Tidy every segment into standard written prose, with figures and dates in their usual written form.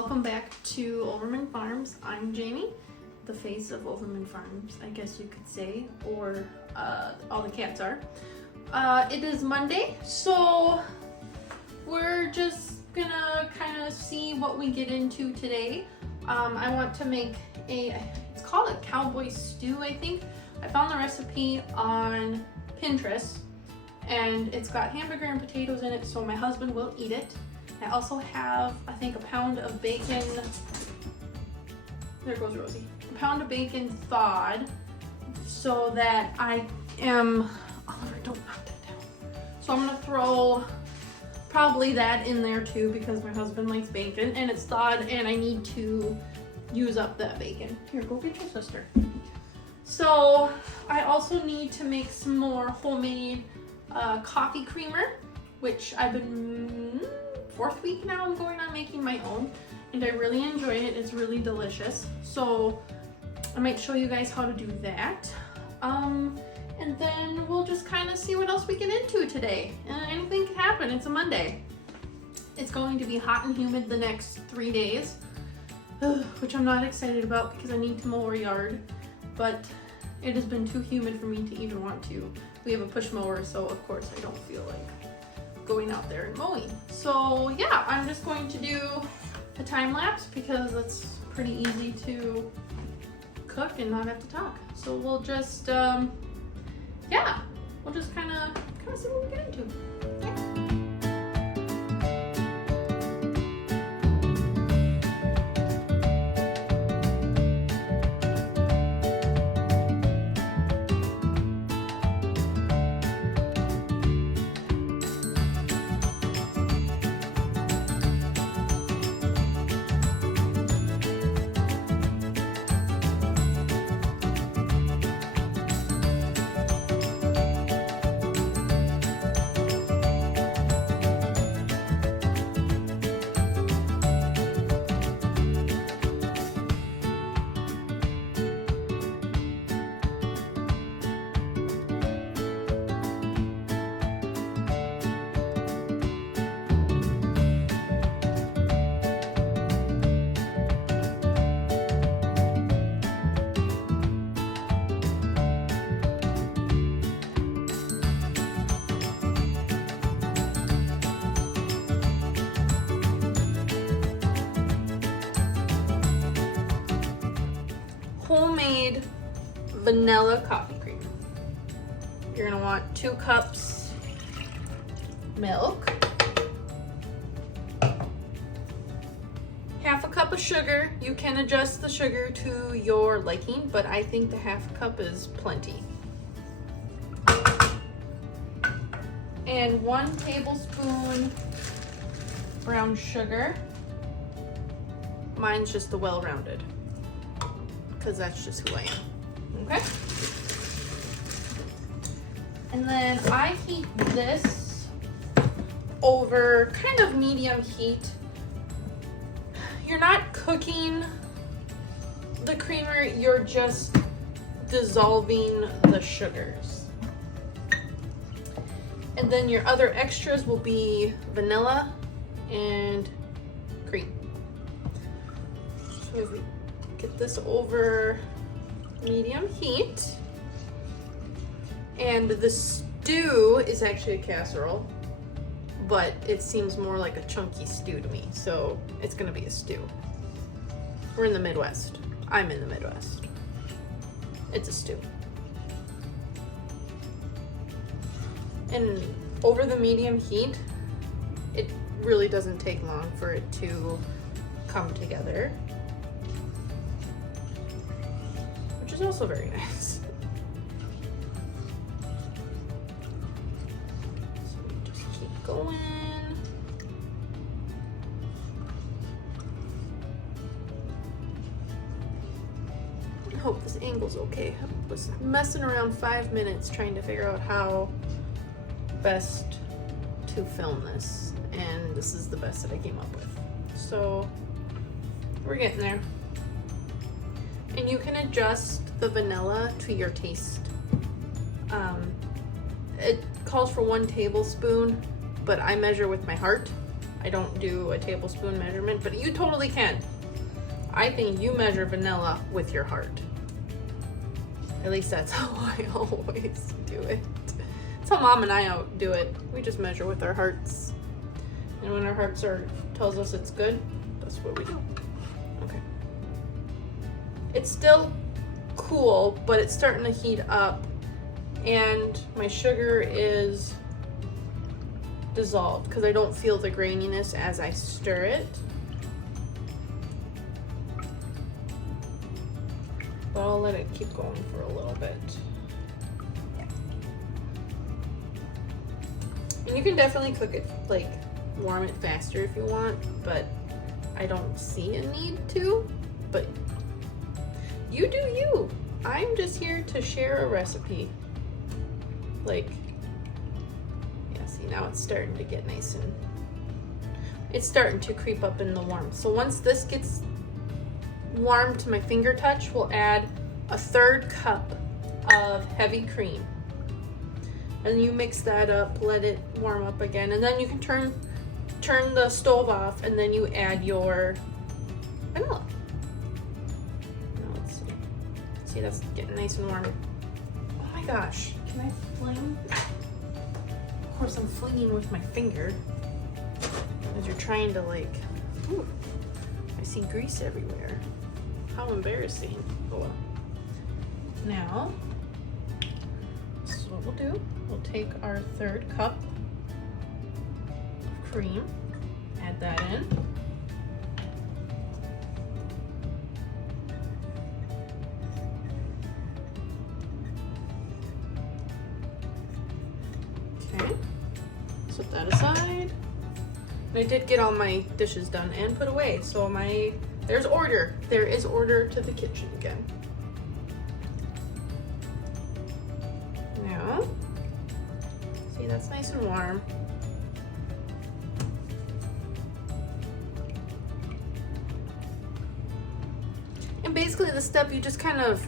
welcome back to Overman Farms. I'm Jamie, the face of Overman Farms, I guess you could say, or all the cats are. It is Monday, so we're just gonna kind of see what we get into today. I want to make it's called a cowboy stew, I think. I found the recipe on Pinterest, and it's got hamburger and potatoes in it, so my husband will eat it. I also have, I think, a pound of bacon. There goes Rosie. A pound of bacon thawed, so that Oliver, don't knock that down. So I'm gonna throw probably that in there too, because my husband likes bacon and it's thawed and I need to use up that bacon. Here, go get your sister. So I also need to make some more homemade coffee creamer, which I've been, 4th week now I'm going on making my own, and I really enjoy it. It's really delicious. So I might show you guys how to do that. And then we'll just kind of see what else we get into today. Anything can happen. It's a Monday. It's going to be hot and humid the next 3 days, which I'm not excited about because I need to mow our yard, but it has been too humid for me to even want to. We have a push mower, so of course I don't feel like going out there and mowing. So yeah, I'm just going to do a time lapse because it's pretty easy to cook and not have to talk. So we'll just, yeah, we'll just kind of see what we get into. Yeah. Homemade vanilla coffee creamer. You're gonna want 2 cups milk, half a cup of sugar. You can adjust the sugar to your liking, but I think the half cup is plenty. And 1 tablespoon brown sugar. Mine's just the well-rounded, because that's just who I am, okay? And then I heat this over kind of medium heat. You're not cooking the creamer, you're just dissolving the sugars. And then your other extras will be vanilla and cream. So if we get this over medium heat. And the stew is actually a casserole, but it seems more like a chunky stew to me, so it's gonna be a stew. We're in the Midwest. I'm in the Midwest. It's a stew. And over the medium heat, it really doesn't take long for it to come together, which is also very nice. So we just keep going. I hope this angle's okay. I was messing around 5 minutes trying to figure out how best to film this, and this is the best that I came up with. So we're getting there. And you can adjust the vanilla to your taste. It calls for 1 tablespoon, but I measure with my heart, I don't do a tablespoon measurement, but you totally can. I think you measure vanilla with your heart. At least that's how I always do it. That's how Mom and I do it. We just measure with our hearts. And when our hearts tells us it's good, that's what we do. Okay. It's still cool, but it's starting to heat up, and my sugar is dissolved because I don't feel the graininess as I stir it. But I'll let it keep going for a little bit. And you can definitely cook it, like warm it faster if you want, but I don't see a need to. But you do you. I'm just here to share a recipe. Like, yeah, see, now it's starting to get nice and it's starting to creep up in the warmth. So once this gets warm to my finger touch, we'll add a 1/3 cup of heavy cream. And you mix that up, let it warm up again, and then you can turn the stove off, and then you add your vanilla. Now let's see. See, that's getting nice and warm. Oh my gosh, can I fling? Of course I'm flinging with my finger as you're trying to like, ooh, I see grease everywhere. How embarrassing. Oh well. Now, this is what we'll do. We'll take our 1/3 cup of cream, add that in. Okay, set that aside. And I did get all my dishes done and put away, so there's order. There is order to the kitchen again. Now, see, that's nice and warm. And basically the step, you just kind of,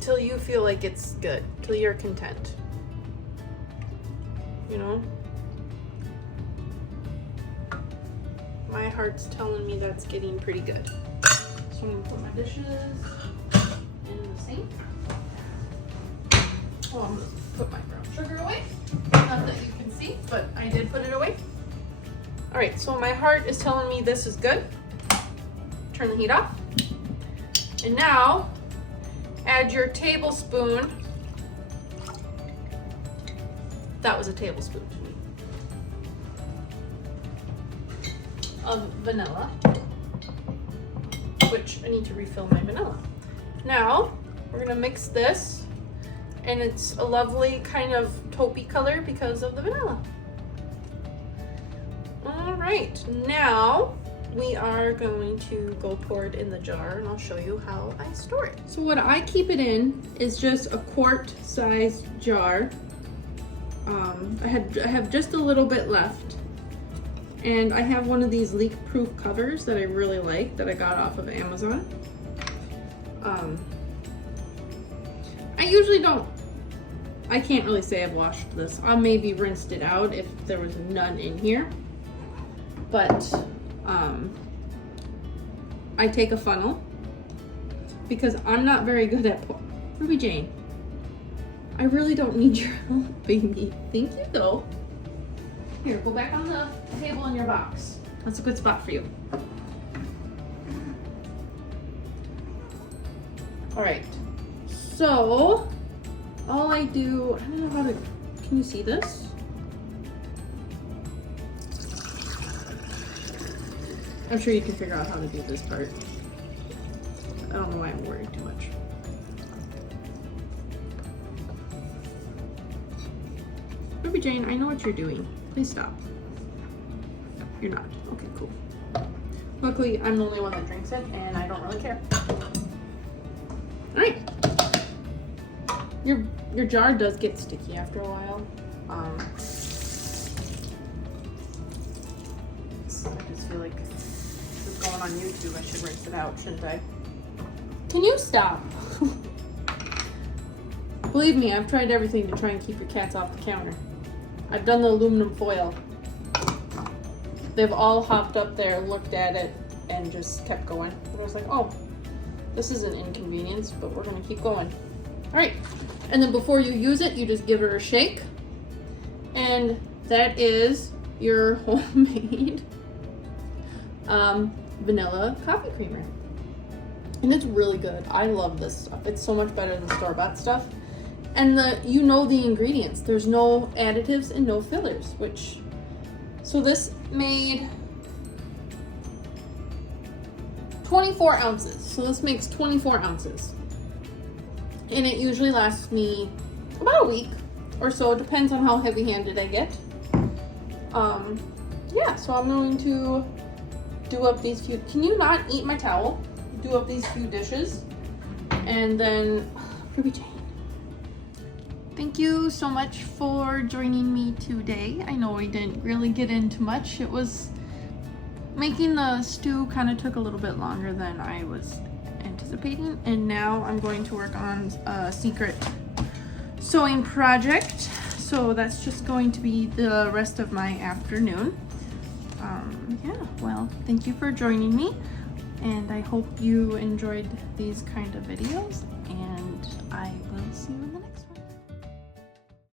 till you feel like it's good, till you're content. You know? My heart's telling me that's getting pretty good. So I'm gonna put my dishes in the sink. Well, I'm gonna put my brown sugar away. Not that you can see, but I did put it away. All right, so my heart is telling me this is good. Turn the heat off. And now, add your tablespoon. That was a tablespoon to me. Of vanilla, which I need to refill my vanilla. Now, we're gonna mix this, and it's a lovely kind of taupey color because of the vanilla. All right, now we are going to go pour it in the jar, and I'll show you how I store it. So what I keep it in is just a quart size jar. I have just a little bit left, and I have one of these leak-proof covers that I really like that I got off of Amazon. I usually don't. I can't really say I've washed this. I maybe rinsed it out if there was none in here, but I take a funnel because I'm not very good at Ruby Jane. I really don't need your help, baby. Thank you, though. Here, go back on the table in your box. That's a good spot for you. All right. So, all I do, I don't know how to, can you see this? I'm sure you can figure out how to do this part. I don't know why I'm worried too much. Ruby Jane, I know what you're doing. Please stop. You're not. Okay, cool. Luckily, I'm the only one that drinks it, and I don't really care. All right. Your jar does get sticky after a while. I just feel like this is going on YouTube. I should rinse it out, shouldn't I? Can you stop? Believe me, I've tried everything to try and keep your cats off the counter. I've done the aluminum foil. they've all hopped up there, looked at it, and just kept going. And I was like, oh, this is an inconvenience, but we're gonna keep going. All right, and then before you use it, you just give her a shake. And that is your homemade vanilla coffee creamer. And it's really good. I love this stuff. It's so much better than store-bought stuff. And you know the ingredients. There's no additives and no fillers, so this made 24 ounces. So this makes 24 ounces. And it usually lasts me about a week or so. It depends on how heavy-handed I get. Yeah, so I'm going to do up these few, can you not eat my towel? Do up these few dishes. And then, Ruby Jane, thank you so much for joining me today. I know we didn't really get into much. It was, making the stew kind of took a little bit longer than I was anticipating. And now I'm going to work on a secret sewing project. So that's just going to be the rest of my afternoon. Yeah, well, thank you for joining me. And I hope you enjoyed these kind of videos.